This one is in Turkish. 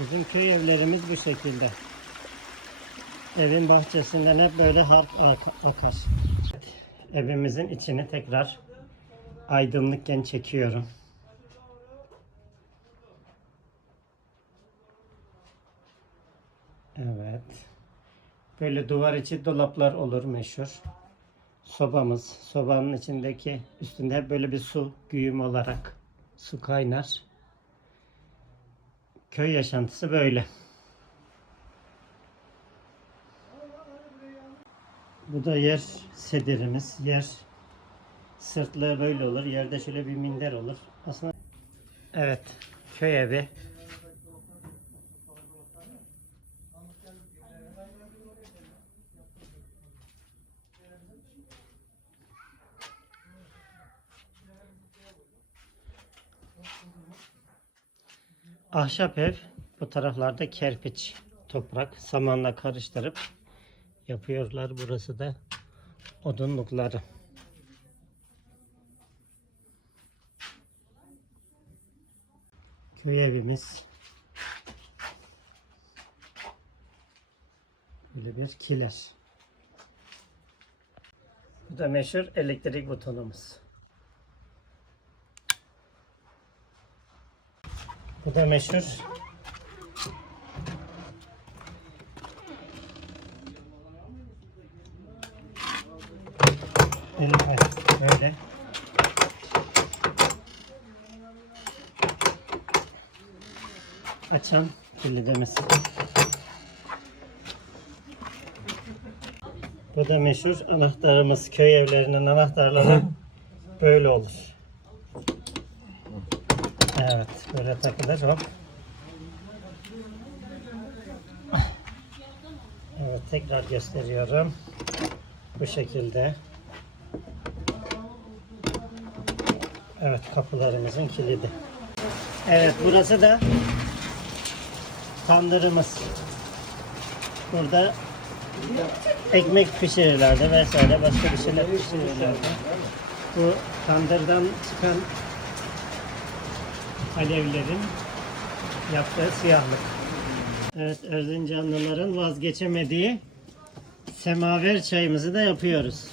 Bizim köy evlerimiz bu şekilde. Evin bahçesinden hep böyle harp ak- akar. Evimizin içini tekrar aydınlıkken çekiyorum. Evet. Böyle duvar içi dolaplar olur meşhur. Sobamız. Sobanın içindeki üstünde hep böyle bir su güğüm olarak su kaynar. Köy yaşantısı böyle. Bu da yer sedirimiz. Yer sırtlığı böyle olur. Yerde şöyle bir minder olur. Aslında evet köy evi. Ahşap ev. Bu taraflarda kerpiç, toprak, samanla karıştırıp yapıyorlar. Burası da odunlukları. Köy evimiz. Böyle bir kiler. Bu da meşhur elektrik butonumuz. Bu da meşhur Böyle, böyle. Açan kilidemesi. Bu da meşhur anahtarımız. Köy evlerinin anahtarları böyle olur. Evet, böyle hop. Evet, tekrar gösteriyorum. Bu şekilde. Evet, kapılarımızın kilidi. Evet, burası da tandırımız. Burada ekmek pişirirlerdi vesaire başka bir şeyler pişirirlerdi. Bu tandırdan çıkan alevlerin yaptığı siyahlık. Evet Erzincanlıların vazgeçemediği semaver çayımızı da yapıyoruz.